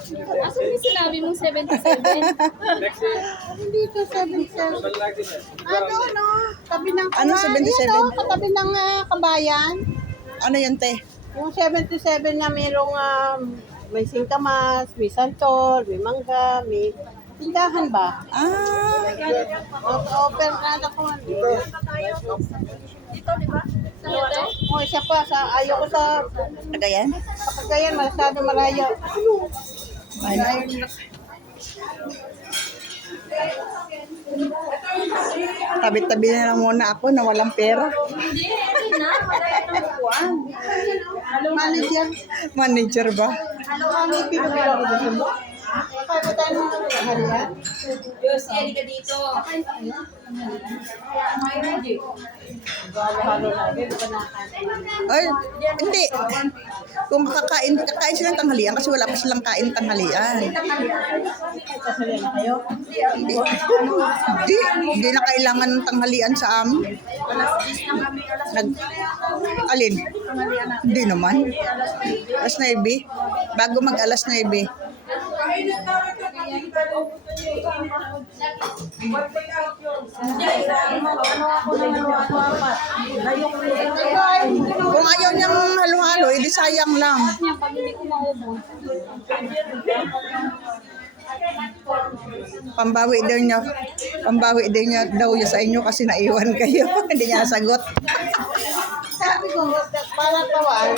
Asa yung sinabi mong 77? Hindi to 77. Ano, no? Tabi ng Ano, 77? Yan, no? Katabi ng kabayan. Ano yun, te? Yung 77 na mayroong may singkamas, may santol, may mangga, may tindahan ba? Open kada ko. Dito, di ba? Dito? O, siya pa. Ayaw ko sa Kagayan? Cagayan, masyado malayo. Tabi-tabi na lang muna ako na walang pera. Hindi na. Malayo ng buwan. Manager. Manager ba? Ano yung pinagalaw ko dito mo? Kaya ba tayo ng harian? Diyos, yan ka dito. Halo-halo lagi. Ay, hindi. Kung kakain silang tanghalian kasi wala pa silang kain tanghalian. Sasali na kayo? Hindi na kailangan ng tanghalian sa amin. Alin? Hindi naman. Alas 9. Bago mag alas 9. Kung ayaw niyang halo-halo, edi sayang lang. Pag hindi ko maubos. Pambawi daw niya daw sa inyo kasi naiwan kayo. Hindi niya sagot. Sabi ko, para tawag,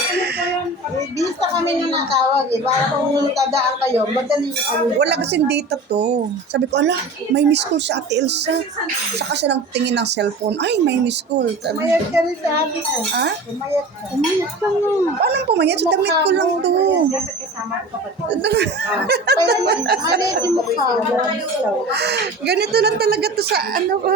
bista kami nung natawag eh. Para kung tadaan kayo, madali nyo kami. Wala kasi dito to. Sabi ko, ala, may miss call sa Ate Elsa. Saka siya nang tingin ng cellphone. Ay, may miss call. Sabi, Umayat ka rin sa atin eh. ha? Umayat ka. Umayat ka nga. Paano pumayat? Sa damit ko lang to. Kaya maliit yung mukha mo. Ganito lang talaga to sa ano ba?